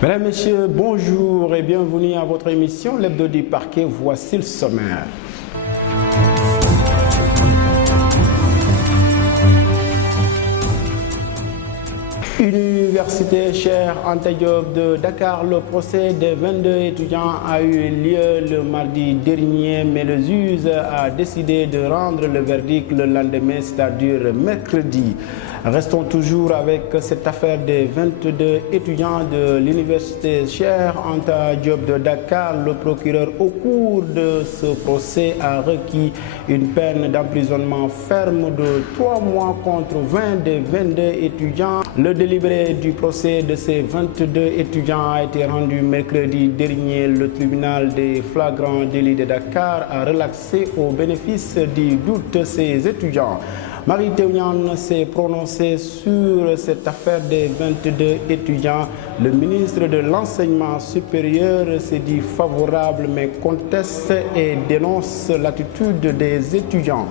Mesdames, Messieurs, bonjour et bienvenue à votre émission L'Hebdo du Parquet. Voici le sommaire. Université Cheikh Anta Diop de Dakar, le procès des 22 étudiants a eu lieu le mardi dernier, mais le juge a décidé de rendre le verdict le lendemain, c'est-à-dire mercredi. Restons toujours avec cette affaire des 22 étudiants de l'Université Cheikh Anta Diop de Dakar. Le procureur, au cours de ce procès, a requis une peine d'emprisonnement ferme de 3 mois contre 20 des 22 étudiants. Le délibéré du procès de ces 22 étudiants a été rendu mercredi dernier. Le tribunal des flagrants délits de Dakar a relaxé au bénéfice du doute ces étudiants. Mary Teuw Niane s'est prononcé sur cette affaire des 22 étudiants. Le ministre de l'Enseignement supérieur s'est dit favorable mais conteste et dénonce l'attitude des étudiants.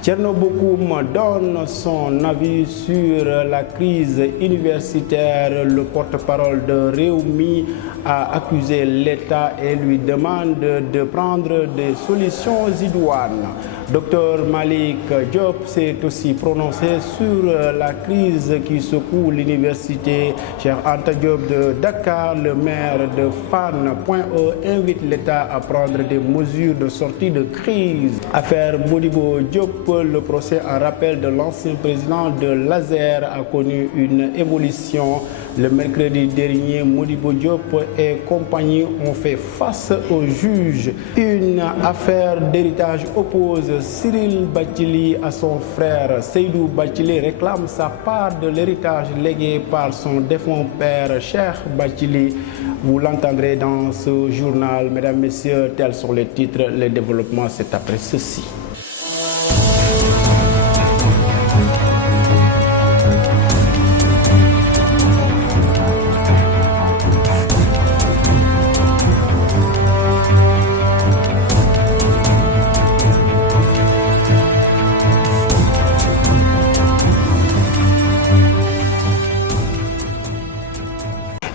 Thierno Bokoum donne son avis sur la crise universitaire. Le porte-parole de Rewmi a accusé l'État et lui demande de prendre des solutions idoines. Dr Malik Diop s'est aussi prononcé sur la crise qui secoue l'université Cheikh Anta Diop de Dakar. Le maire de Fann.e invite l'État à prendre des mesures de sortie de crise. Affaire Modibo Diop, le procès en rappel de l'ancien président de l'ASER a connu une évolution. Le mercredi dernier, Modibo Diop et compagnie ont fait face au juge. Une affaire d'héritage oppose Cyril Bathily à son frère. Seydou Bathily réclame sa part de l'héritage légué par son défunt père Cheikh Bathily. Vous l'entendrez dans ce journal. Mesdames, Messieurs, tels sont les titres. Les développements, c'est après ceci.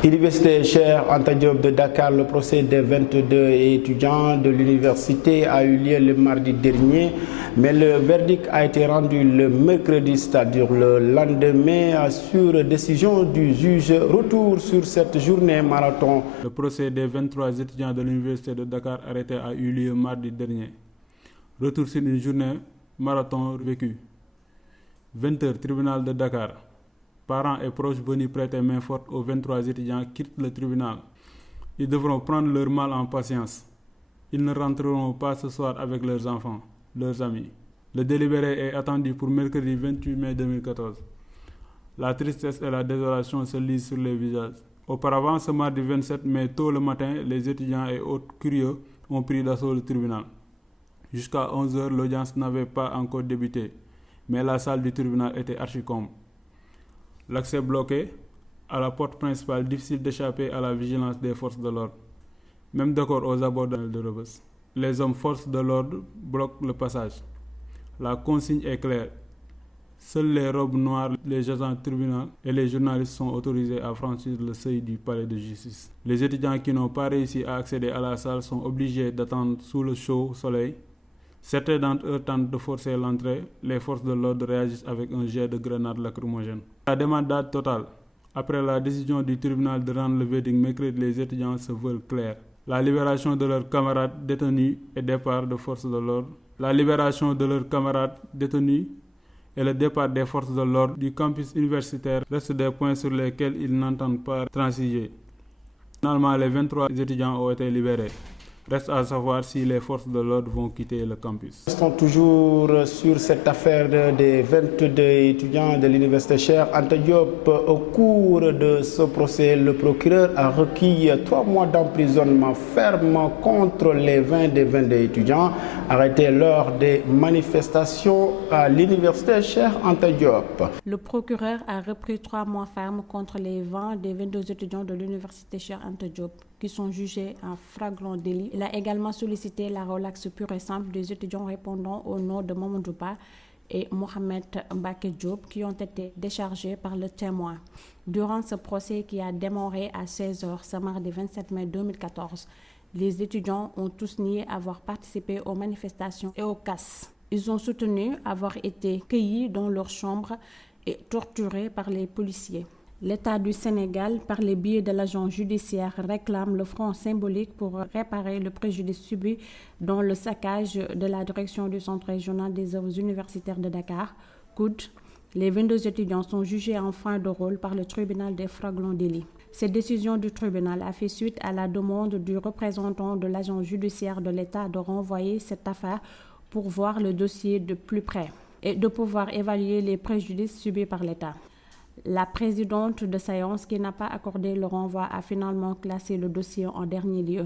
Université Cheikh Anta Diop de Dakar, le procès des 22 étudiants de l'université a eu lieu le mardi dernier, mais le verdict a été rendu le mercredi, c'est-à-dire le lendemain, sur décision du juge. Retour sur cette journée marathon. Le procès des 23 étudiants de l'université de Dakar arrêté a eu lieu mardi dernier. Retour sur une journée marathon vécue. 20h, tribunal de Dakar. Parents et proches venus prêter main forte aux 23 étudiants quittent le tribunal. Ils devront prendre leur mal en patience. Ils ne rentreront pas ce soir avec leurs enfants, leurs amis. Le délibéré est attendu pour mercredi 28 mai 2014. La tristesse et la désolation se lisent sur les visages. Auparavant, ce mardi 27 mai, tôt le matin, les étudiants et autres curieux ont pris d'assaut le tribunal. Jusqu'à 11h, l'audience n'avait pas encore débuté, mais la salle du tribunal était archi-comble. L'accès bloqué, à la porte principale, difficile d'échapper à la vigilance des forces de l'ordre. Même décor aux abords de Rebeuss. Les hommes forces de l'ordre bloquent le passage. La consigne est claire. Seules les robes noires, les agents tribunal et les journalistes sont autorisés à franchir le seuil du palais de justice. Les étudiants qui n'ont pas réussi à accéder à la salle sont obligés d'attendre sous le chaud soleil. Certains d'entre eux tentent de forcer l'entrée. Les forces de l'ordre réagissent avec un jet de grenades lacrymogènes. La demandade totale. Après la décision du tribunal de rendre le verdict mercredi, les étudiants se veulent clairs. La libération de leurs camarades détenus et départ de forces de l'ordre. La libération de leurs camarades détenus et le départ des forces de l'ordre du campus universitaire restent des points sur lesquels ils n'entendent pas transiger. Finalement, les 23 étudiants ont été libérés. Reste à savoir si les forces de l'ordre vont quitter le campus. Restons toujours sur cette affaire des 22 étudiants de l'université Cheikh Anta Diop. Au cours de ce procès, le procureur a requis 3 mois d'emprisonnement ferme contre les 20 des 22 étudiants arrêtés lors des manifestations à l'université Cheikh Anta Diop. Le procureur a repris 3 mois ferme contre les 20 des 22 étudiants de l'université Cheikh Anta Diop qui sont jugés en flagrant délit. Il a également sollicité la relaxe pure et simple des étudiants répondant au nom de Mamadou Ba et Mohamed Mbaké Diop qui ont été déchargés par le témoin. Durant ce procès qui a démarré à 16h ce mardi 27 mai 2014, les étudiants ont tous nié avoir participé aux manifestations et aux casses. Ils ont soutenu avoir été cueillis dans leur chambre et torturés par les policiers. L'État du Sénégal, par le biais de l'agent judiciaire, réclame le franc symbolique pour réparer le préjudice subi dans le saccage de la direction du Centre régional des œuvres universitaires de Dakar, COUD. Les 22 étudiants sont jugés en fin de rôle par le tribunal des flagrants délits. Cette décision du tribunal a fait suite à la demande du représentant de l'agent judiciaire de l'État de renvoyer cette affaire pour voir le dossier de plus près et de pouvoir évaluer les préjudices subis par l'État. La présidente de séance, qui n'a pas accordé le renvoi, a finalement classé le dossier en dernier lieu.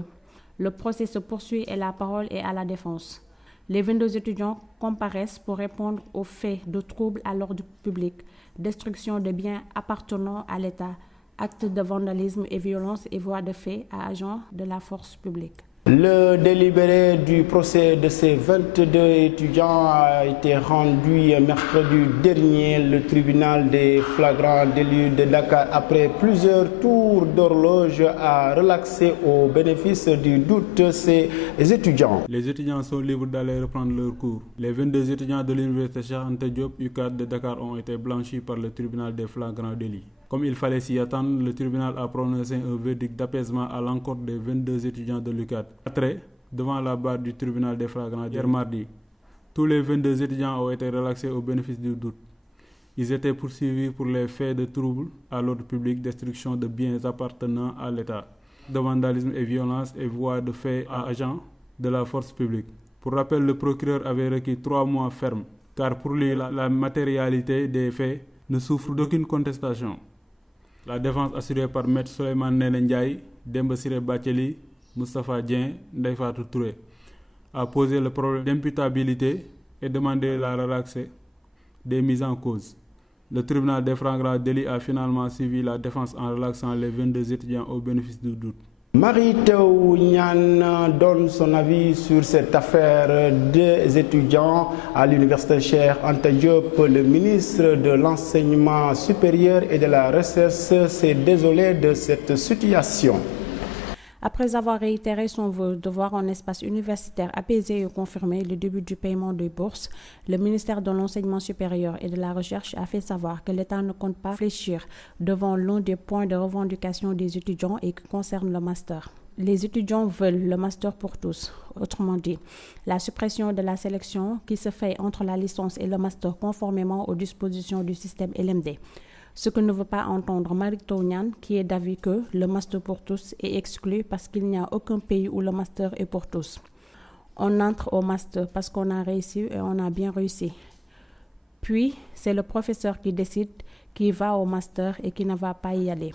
Le procès se poursuit et la parole est à la défense. Les 22 étudiants comparaissent pour répondre aux faits de troubles à l'ordre public, destruction de biens appartenant à l'État, actes de vandalisme et violence et voies de fait à agents de la force publique. Le délibéré du procès de ces 22 étudiants a été rendu mercredi dernier. Le tribunal des flagrants délits de Dakar, après plusieurs tours d'horloge, a relaxé au bénéfice du doute ces étudiants. Les étudiants sont libres d'aller reprendre leurs cours. Les 22 étudiants de l'université Cheikh Anta Diop UCAD de Dakar ont été blanchis par le tribunal des flagrants délits. Comme il fallait s'y attendre, le tribunal a prononcé un verdict d'apaisement à l'encontre des 22 étudiants de l'UCAD. Après, devant la barre du tribunal des flagrants hier mardi, tous les 22 étudiants ont été relaxés au bénéfice du doute. Ils étaient poursuivis pour les faits de troubles à l'ordre public, destruction de biens appartenant à l'État, de vandalisme et violence et voies de fait à agents de la force publique. Pour rappel, le procureur avait requis 3 mois fermes, car pour lui, la matérialité des faits ne souffre d'aucune contestation. La défense assurée par Maître Souleymane Ndéné Ndiaye, Demba Ciré Bathily, Moustapha Dieng, Ndeye Fatou Touré a posé le problème d'imputabilité et demandé la relaxée des mises en cause. Le tribunal des flagrants délits a finalement suivi la défense en relaxant les 22 étudiants au bénéfice du doute. Mary Teuw Niane donne son avis sur cette affaire des étudiants à l'université Cheikh Anta Diop. Le ministre de l'Enseignement supérieur et de la Recherche s'est désolé de cette situation. Après avoir réitéré son vœu de voir un espace universitaire apaisé et confirmé le début du paiement des bourses, le ministère de l'Enseignement supérieur et de la Recherche a fait savoir que l'État ne compte pas fléchir devant l'un des points de revendication des étudiants et qui concerne le master. Les étudiants veulent le master pour tous, autrement dit, la suppression de la sélection qui se fait entre la licence et le master conformément aux dispositions du système LMD. Ce que ne veut pas entendre Mary Teuw Niane, qui est d'avis que le master pour tous est exclu parce qu'il n'y a aucun pays où le master est pour tous. On entre au master parce qu'on a réussi et on a bien réussi. Puis, c'est le professeur qui décide qui va au master et qui ne va pas y aller.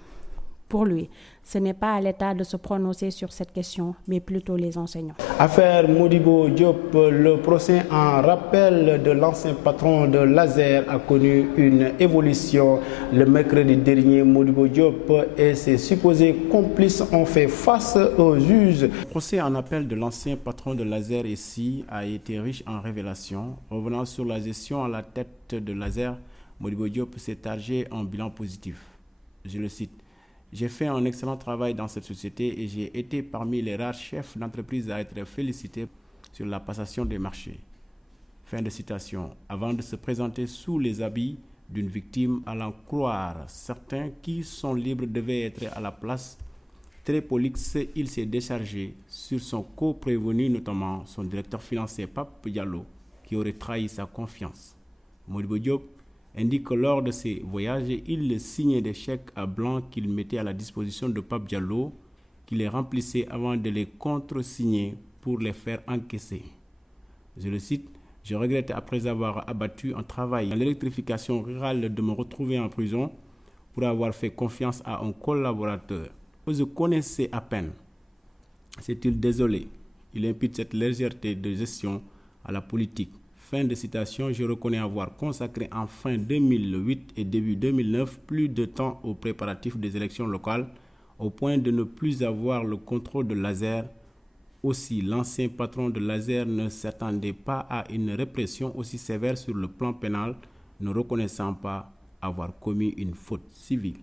Pour lui, ce n'est pas à l'État de se prononcer sur cette question, mais plutôt les enseignants. Affaire Modibo Diop, le procès en rappel de l'ancien patron de Laser a connu une évolution. Le mercredi dernier, Modibo Diop et ses supposés complices ont fait face aux juges. Le procès en appel de l'ancien patron de Laser ici a été riche en révélations. Revenant sur la gestion à la tête de Laser, Modibo Diop s'est targué en bilan positif. Je le cite. J'ai fait un excellent travail dans cette société et j'ai été parmi les rares chefs d'entreprise à être félicités sur la passation des marchés. Fin de citation. Avant de se présenter sous les habits d'une victime, allant croire certains qui sont libres devaient être à la place. Très prolixe, il s'est déchargé sur son co-prévenu, notamment son directeur financier Pape Diallo, qui aurait trahi sa confiance. Modibo Diop indique que lors de ses voyages, il signait des chèques à blanc qu'il mettait à la disposition de Pape Diallo, qui les remplissait avant de les contre-signer pour les faire encaisser. Je le cite, « Je regrette après avoir abattu un travail dans l'électrification rurale de me retrouver en prison pour avoir fait confiance à un collaborateur que je connaissais à peine. C'est-il désolé. Il impute cette légèreté de gestion à la politique. » Fin de citation, je reconnais avoir consacré en fin 2008 et début 2009 plus de temps aux préparatifs des élections locales au point de ne plus avoir le contrôle de Laser Aussi, l'ancien patron de l'ASER ne s'attendait pas à une répression aussi sévère sur le plan pénal, ne reconnaissant pas avoir commis une faute civile.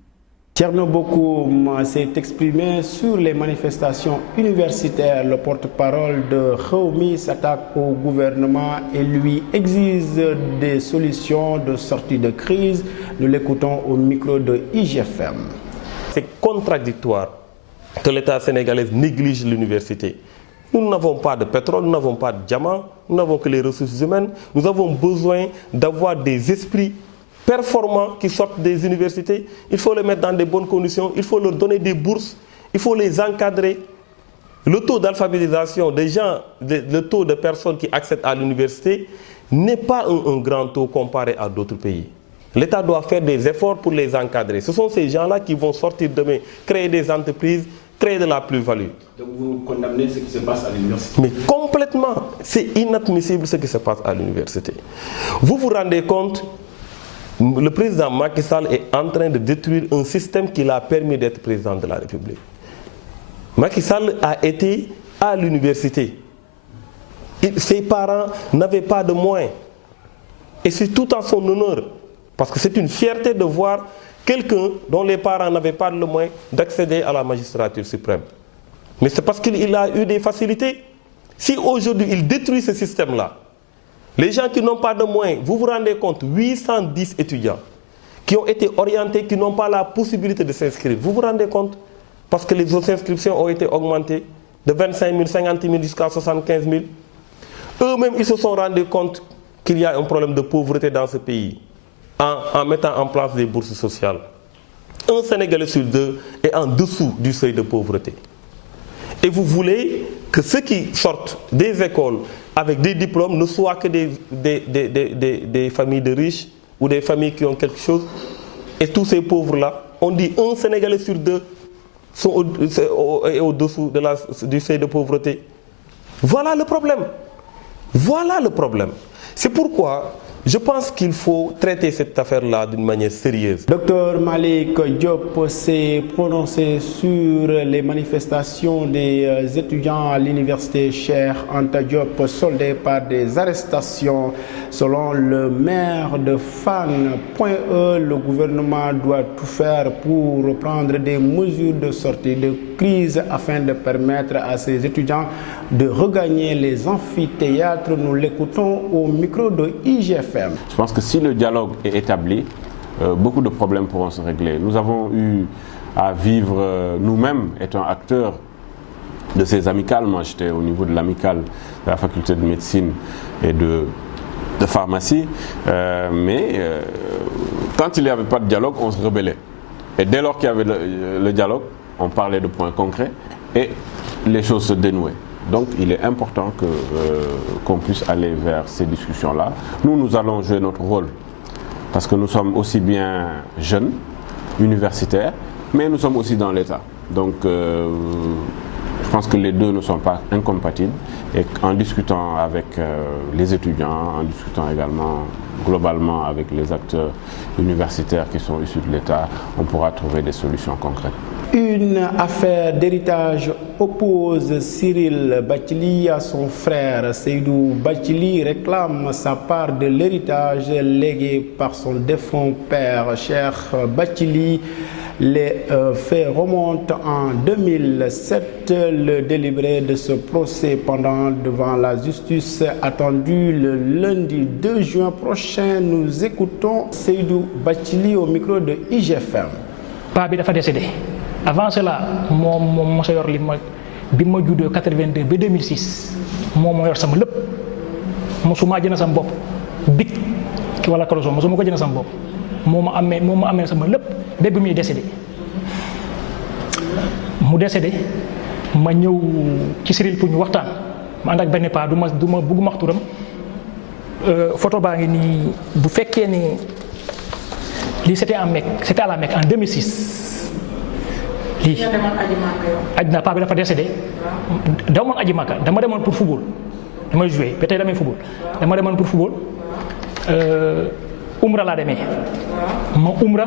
Thierno Bocoum s'est exprimé sur les manifestations universitaires. Le porte-parole de Rewmi s'attaque au gouvernement et lui exige des solutions de sortie de crise. Nous l'écoutons au micro de IGFM. C'est contradictoire que l'État sénégalais néglige l'université. Nous n'avons pas de pétrole, nous n'avons pas de diamants, nous n'avons que les ressources humaines. Nous avons besoin d'avoir des esprits performants qui sortent des universités. Il faut les mettre dans des bonnes conditions, il faut leur donner des bourses, il faut les encadrer. Le taux d'alphabétisation des gens, le taux de personnes qui accèdent à l'université n'est pas un grand taux comparé à d'autres pays. L'État doit faire des efforts pour les encadrer. Ce sont ces gens-là qui vont sortir demain, créer des entreprises, créer de la plus-value. Donc vous condamnez ce qui se passe à l'université? Mais complètement, c'est inadmissible ce qui se passe à l'université. Vous vous rendez compte, le président Macky Sall est en train de détruire un système qui l'a permis d'être président de la République. Macky Sall a été à l'université. Ses parents n'avaient pas de moyens. Et c'est tout en son honneur. Parce que c'est une fierté de voir quelqu'un dont les parents n'avaient pas le moyen d'accéder à la magistrature suprême. Mais c'est parce qu'il a eu des facilités. Si aujourd'hui il détruit ce système-là, les gens qui n'ont pas de moyens, vous vous rendez compte, 810 étudiants qui ont été orientés, qui n'ont pas la possibilité de s'inscrire. Vous vous rendez compte? Parce que les autres inscriptions ont été augmentées de 25 000, 50 000 jusqu'à 75 000. Eux-mêmes, ils se sont rendus compte qu'il y a un problème de pauvreté dans ce pays en mettant en place des bourses sociales. Un Sénégalais sur deux est en dessous du seuil de pauvreté. Et vous voulez que ceux qui sortent des écoles avec des diplômes ne soient que des familles de riches ou des familles qui ont quelque chose. Et tous ces pauvres-là, on dit un Sénégalais sur deux sont au-dessous du seuil de pauvreté. Voilà le problème. Voilà le problème. C'est pourquoi je pense qu'il faut traiter cette affaire-là d'une manière sérieuse. Docteur Malick Diop s'est prononcé sur les manifestations des étudiants à l'université Cheikh Anta Diop soldées par des arrestations. Selon le maire de Fann, le gouvernement doit tout faire pour prendre des mesures de sortie de crise afin de permettre à ces étudiants de regagner les amphithéâtres. Nous l'écoutons au micro de IGFM. Je pense que si le dialogue est établi, beaucoup de problèmes pourront se régler. Nous avons eu à vivre nous-mêmes, étant acteurs de ces amicales. Moi, j'étais au niveau de l'amicale de la faculté de médecine et de pharmacie. Mais quand il n'y avait pas de dialogue, on se rebellait. Et dès lors qu'il y avait le dialogue, on parlait de points concrets et les choses se dénouaient. Donc il est important qu'on puisse aller vers ces discussions-là. Nous allons jouer notre rôle parce que nous sommes aussi bien jeunes, universitaires, mais nous sommes aussi dans l'État. Donc je pense que les deux ne sont pas incompatibles et en discutant avec les étudiants, en discutant également globalement avec les acteurs universitaires qui sont issus de l'État, on pourra trouver des solutions concrètes. Une affaire d'héritage oppose Cyril Bathily à son frère. Seydou Bathily réclame sa part de l'héritage légué par son défunt père, Cheikh Bathily. Les faits remontent en 2007. Le délibéré de ce procès pendant devant la justice attendu le lundi 2 juin prochain. Nous écoutons Seydou Bathily au micro de IGFM. Paa bi dafa décédé. Avant cela, moom mos a yor li ma bi ma juddoo 82 ba 2006 moom moo yor sama lépp mosuma jënd sama bopp big wala caloso mosuma ko jënd sama bopp moo ma amee sama lépp ba bi muy décédé. Mu décédé ma ñëw ci Cyril pour ñu waxtaan ma ànd ak benn paa du ma bëgg wax turam photo baa ngi nii bu fekkee ni lii c'était à la Mecque en 2006. lii aj na paa bi dafa décédé daw moon aji Makka dama demoon pour football damay jouer ba tey damay football dama demoon pour football umra laa demee ma umra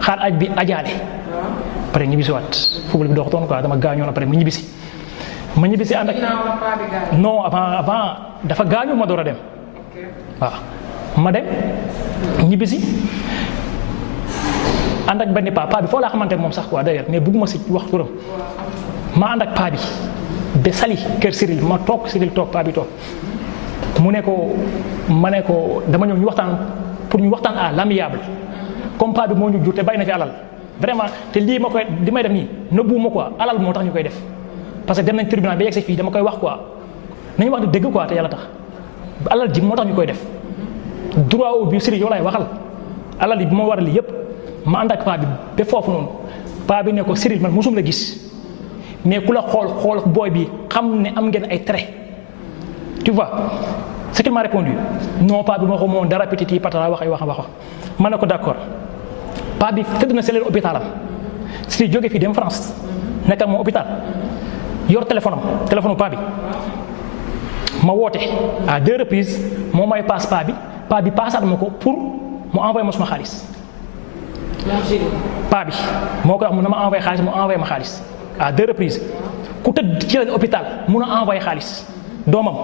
xaar aj bi ajaale après ñibbisi waat football bi doxatoon quoi dama gaañoon après mu ñibbisi ma ñibbisi ànd ak non avant dafa gaañu ma door a dem waaw ma dem ñibbisi ànd ak benn paa bi foo laa xamante moom sax quoi d'ailleurs mais bëgguma si wax turam ma ànd ak paa bi ba Saly kër Cyril ma toog Cyril toog paa bi toog mu ne ko ma ne ko dama ñëw ñu waxtaan pour ñu waxtaan à l'amiable comme paa bi moo ñu jur te bàyyi na fi alal vraiment te lii ma koy li may def nii nëbbuwuma quoi alal moo tax ñu koy def parce que dem nañ tribunal ba yegg si fii dama koy wax quoi nañu wax dëgg quoi te yàlla tax alal ji moo tax ñu koy def droit au but Cyril yow laay waxal alal yi bi ma war a lii yëpp ma ànd ak paa bi ba foofu noonu paa bi ne ko Cyril man mosum la gis mais ku la xool booy bi xam ne am ngeen ay traits tu vois ce qu'il m'a répondu non paa bi ma ko moom dara petit patara wax ma ne ko d'accord paa bi tëdd na seen hôpitalam Cyril jóge fii dem France nekkal moom hôpital yor téléphone paa bi ma woote à 2 reprises moo may paas paa bi paasaat ma ko pour mu envoyé ma suma xaalis paa bi moo koy wax mu na ma envoyé xaalis mu envoyé ma xaalis à 2 reprises ku tëdd ci la hôpital mun a envoyé xaalis doomam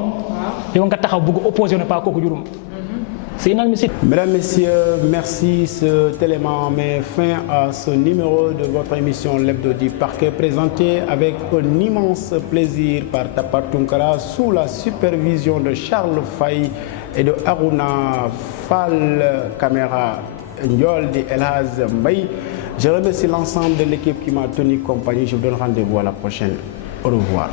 yow nga taxaw bëgg opposé ne pas kooku jurum c'est inadmissible. Mesdames, Messieurs, merci. Cet élément met fin à ce numéro de votre émission L'Hebdo du Parquet, présenté avec un immense plaisir par Tapa Tunkara sous la supervision de Charles Faye et de Aruna Fall, caméra Ndiol de Elhaz Mbaye. Je remercie l'ensemble de l'équipe qui m'a tenu compagnie. Je vous donne rendez-vous à la prochaine. Au revoir.